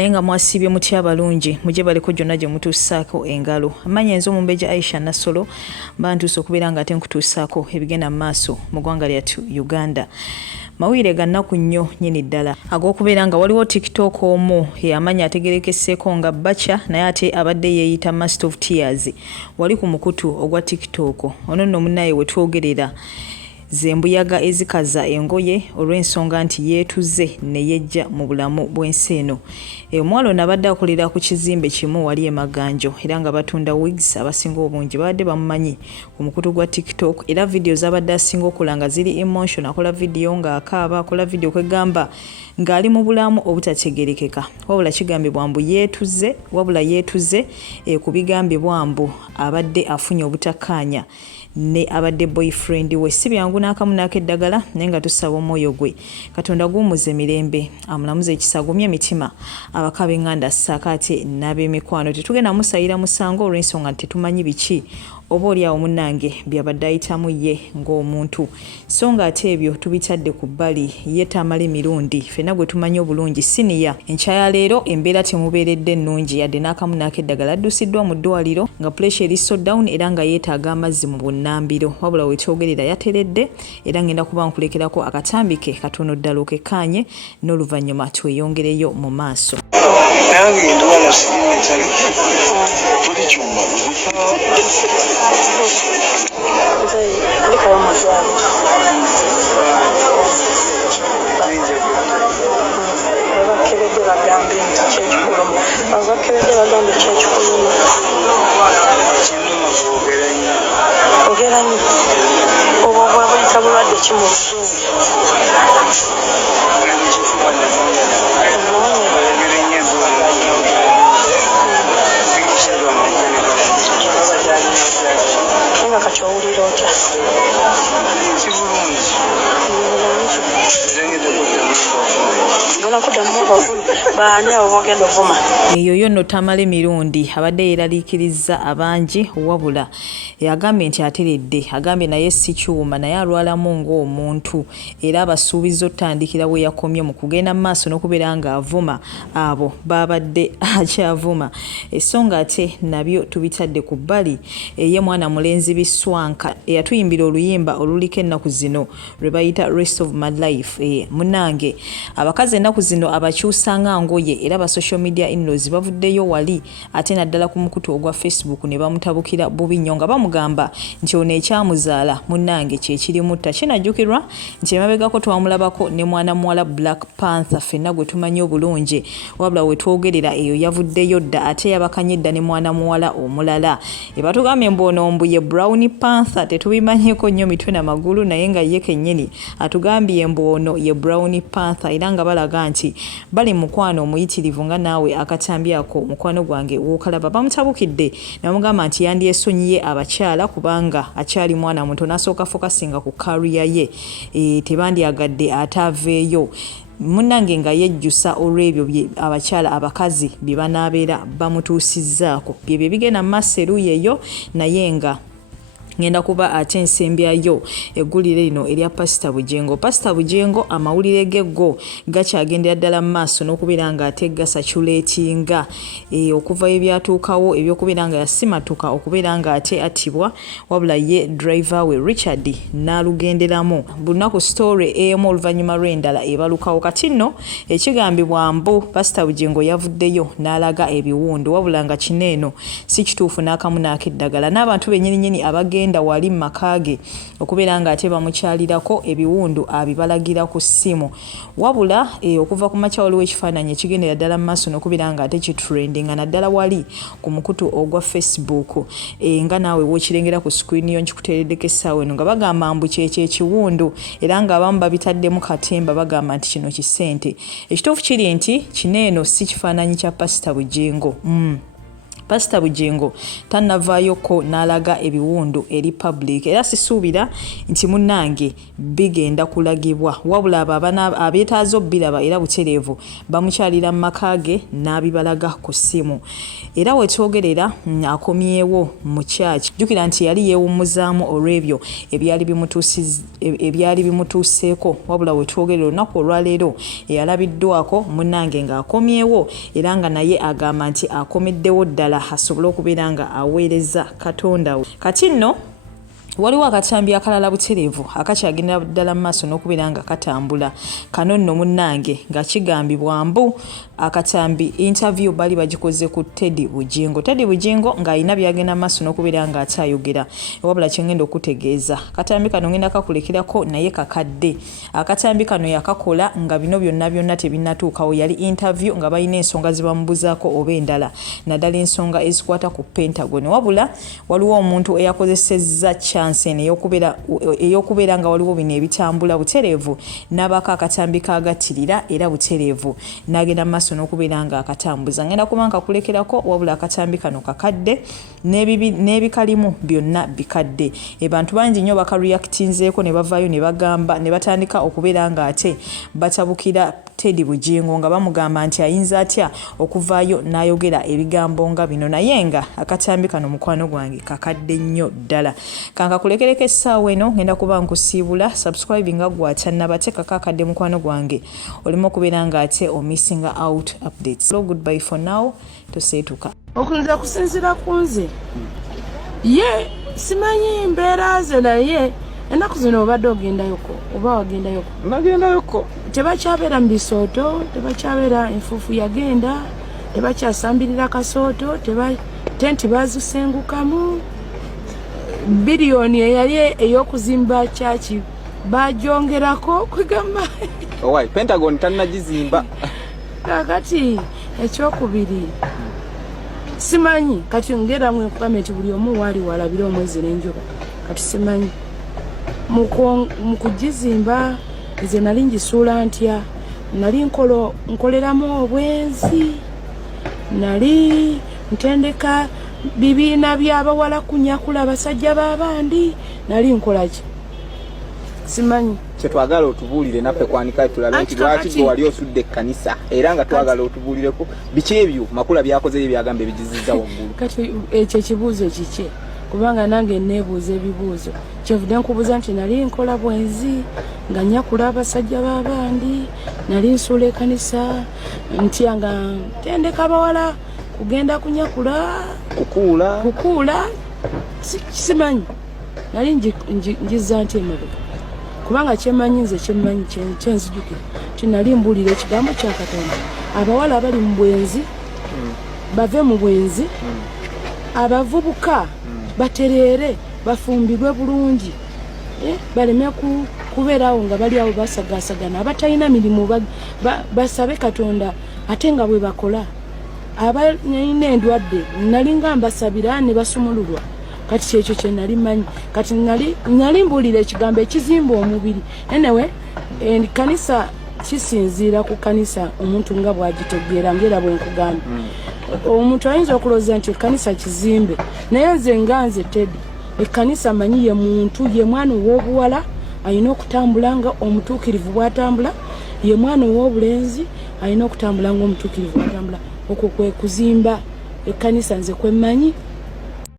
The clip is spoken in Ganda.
naye nga mwasibye mutya abalungi muje baliko gyonna gye mutuusaako engalo. Amanya enzo Mumbeja Aisha Nasolo bantuuse okubeera nga ate nkutuusaako ebigenda mu maaso mu ggwanga lyattu Uganda. Mawire ga nnaku nnyo nyini ddala ag'okubeera nga waliwo TikTok omu amanya ategerekeseeko nga Bacha naye ate abadde yeeyita Master of Tears wali ku mukutu ogwa TikTok. Ono nno munnaye we twogerera zembuyaga ezikaza engoye olw'ensonga nti yeetuze ne yejja mu bulamu bw'ensi eno. Omwalo nabadde akolera ku kizimbe kimu wali e Maganjo era nga batunda wigs abasinga obungi babadde bamumanyi ku mukutu gwa TikTok era video zabadde asinga okulanga ziri emotion, akola video nga akaaba, akola video kwegamba ng'ali mu bulamu obutategerekeka. Wabula kigambibwa mbu yeetuze, wabula yeetuze ku bigambibwa mbu abadde afunye obutakkaanya ne abadde boyfriend we. Si byangu n'akamu n'akeddagala naye nga tusaba omwoyo gwe Katonda guumuze mirembe amulamuze ekisagumye emitima abakabe nganda ssaakaate n'ab'emikwano. Tetugenda musayira musango olw'ensonga tetumanyi biki oba oliawo munnange byabadde ayitamu ye ng'omuntu, so nga ate ebyo tubitadde ku bbali ye tamala emirundi ffenna gwe tumanyi obulungi siniya. Enkyaya leero embeera temubeeredde nnungi yadde n'akamu n'akeddagala addusiddwa mu ddwaliro nga pressure eri so down era nga yeetaaga amazzi mu bunnambiro. Wabula wetwogerera yateredde era ngenda kuba nkulekerako akatambi ke katono ddala okekkaanye n'oluvannyuma tweyongereyo mu maaso. Eyo yonno tamala emirundi abadde yeeraliikiriza abangi wabula yagambye nti ateredde, agambye naye si kyuma naye alwalamu ng'omuntu era abasuubiza otandikira we yakomye mu kugenda mu maaso n'okubeera ng'avuma abo babadde akyavuma. Essonga ate nabyo tubitadde ku bbali. Ye mwana mulenzi Biswanka eyatuyimbira oluyimba oluliko ennaku zino lwe bayita Rest of My Life. Munnange abakazi ennaku zino abakyusa nga ngoye era ba social media in-laws bavuddeyo wali ate naddala ku mukutu ogwa Facebook ne bamutabukira bubi nnyo nga bamugamba nti ono ekyamuzaala munnange kye kirimutta. Kinajjukirwa nti emabegako twamulabako ne mwana muwala Black Panther ffenna gwe tumanyi obulungi, wabula we twogerera eyo yavuddeyo dda ate yabakanye dda ne mwana muwala omulala. Batugambye mbu ono mbu ye Brown Panther tetubimanyeko nnyo mitwe na magulu naye nga ye kennyini atugambye mbu ono ye Brown Panther era nga balaga nti bali mukwano omuyitirivu nga naawe akatambi ako mukwano gwange w'okalaba. Bamutabukidde namugamba nti yandyesonyiye abakyala kubanga akyali mwana muto n'asooka fokasinga ku kariya ye, tebandyagadde ataaveeyo munnange nga yejjusa olw'ebyo abakyala abakazi bye banaabeera bamutuusizzaako byebyo bigenda mu maaso eruuyi eyo. Naye nga ngenda kuba ate ensembyayo eggulire lino erya Pastor Bujingo. Pastor Bujingo amawulire ge go gakyagendera ddala mu maaso n'okubeera nga ate gasaculatinga okuva ebyatuukawo ebyokubeera nga yasimatuka okubeera nga ate attibwa, wabula ye driver we Richard n'alugenderamu. Bunaku story emu oluvannyuma lw'endala ebalukawo. Kati nno ekigambibwa mbu Pastor Bujingo yavuddeyo n'alaga ebiwundu, wabula nga kineeno si kituufu n'akamu n'akeddagala. N'abantu bennyininyini abagenda wali makage okubeera nga ate bamukyalirako ebiwundu abibalagira ku ssimu, wabula okuva ku makya waliwo ekifaananyi ekigendera ddala mu maaso n'okubeera nga ate kitrendinga naddala wali ku mukutu ogwa Facebook nga naawe wokirengera ku screen yo nkikuteereddeko essaawa eno nga bagamba mbu kyekyo ekiwundu era nga abamu babitaddemu katemba bagamba nti kino kisente. Ekituufu kiri nti kineeno si kifaananyi kya Pastor Bujingo. Pastor Bujingo tannavaayoko n'alaga ebiwundu eri public era sisuubira nti munnange bigenda kulagibwa wabula abo abeetaaza obbiraba era butereevu bamukyalira mu maka ge n'abibalaga ku ssimu era wetwogerera akomyewo mu kyaki jjukira nti yali yeewummuzaamu olw'ebyo ebyali bimutuuseeko wabula wetwogerera olunaku olwaleero eyalabiddwako munnange ng'akomyewo era nga naye agamba nti akomeddewo ddala asobole okubeera nga aweereza Katonda we. Kati nno waliwo akatambi akalala butereevu akakyagendera ddala mu maaso n'okubeera nga katambula kano nno munnange nga kigambibwa mbu akatambi interview bali bagikoze ku Teddy Bujingo ng'alina byagenda mu maaso n'okubeera nga akyayogera wabula kyengenda okutegeeza akatambi kano ngenda kakulekirako naye kakadde akatambi kano yakakola nga bino byonna tebinnatuukawo yali interview nga balina ensonga zibamubuzaako oba endala naddala ensonga ezikwata ku Pentagon wabula waliwo omuntu eyakozesezza chance eyokubeera nga waliwo bino ebitambula butereevu n'abaka akatambi kagattirira era butereevu n'agenda mu maaso n'okubeera nga akatambuza ngenda kuba nkakulekerako wabula akatambi kano kakadde n'ebikalimu byonna bikadde abantu bangi nnyo bakareactinzeeko ne bavaayo ne bagamba ne batandika okubeera nga ate batabukira Teddy Bujingo nga bamugamba nti ayinza atya okuvaayo n'ayogera ebigambo nga bino naye nga akatambi kano mukwano gwange kakadde nnyo ddala kankakulekereko essaawa eno ngenda kuba nkusiibula subscribe nga gwatyannabateekako akadde mukwano gwange olimu okubeera nga ate missing out updates. So goodbye for now toseetuka okunza kusinzira kunze ye simanyi mbeera ze naye ennaku zino obadde ogendayoko oba wagendayoko nagendayoko tebakyabeera mu bisooto tebakyabeera enfuufu yagenda tebakyasambirira kasooto tenti bazisengukamu biliyoni eyali ey'okuzimba kyaki bajongerako kwegamba owai Pentagon tannagizimba kakati ekyokubiri simanyi kati ngeramu ekwameti buli omu waali walabira omwezi n'enjuba kati simanyi mu kugizimba nze nali ngisuula ntya nali nkoleramu obwenzi nali ntendeka bibiina by'abawala kunyakula abasajja b'abandi nali nkolaki simanyi kyetwagala otubuulire naffe kwanika tulabe nti lwaki gwe wali osudde ekkanisa era nga twagala otubuulireko biki ebyo makula byakozeyo byagamba ebigizizza waggulu kati ekyo ekibuuzo kiki kubanga nange neebuuza ebibuuzo kyevudde nkubuuza nti nali nkola bwenzi nga nyakula abasajja b'abandi nali nsuula ekkanisa ntya nga ntendeka abawala kugenda kunyakula kukuula simanyi nali njizza nti emabega kubanga kyemanyi nze kyemanyi kyenzijukira nti nali mbuulira ekigambo kya Katonda abawala abali mu bwenzi bave mu bwenzi abavubuka batereere bafumbirwe bulungi baleme kubeerawo nga bali awo basagasagana abatalina mirimu basabe Katonda ate nga bwe bakola abalina endwadde nali nga mbasabira ne basumululwa kati kyekyo kye nali manyi kati nali mbuulira ekigambo ekizimba omubiri enewe kanisa kisinziira ku kanisa omuntu nga bwagitegeera ngera bwe nkugamba omuntu ayinza okulowooza nti ekkanisa kizimbe naye nze nga nze Teddy ekkanisa manyi ye muntu ye mwana ow'obuwala alina okutambula nga omutuukirivu bw'atambula ye mwana ow'obulenzi alina okutambula nga omutuukirivu bw'atambula okwo kwe kuzimba ekkanisa nze kwe mmanyi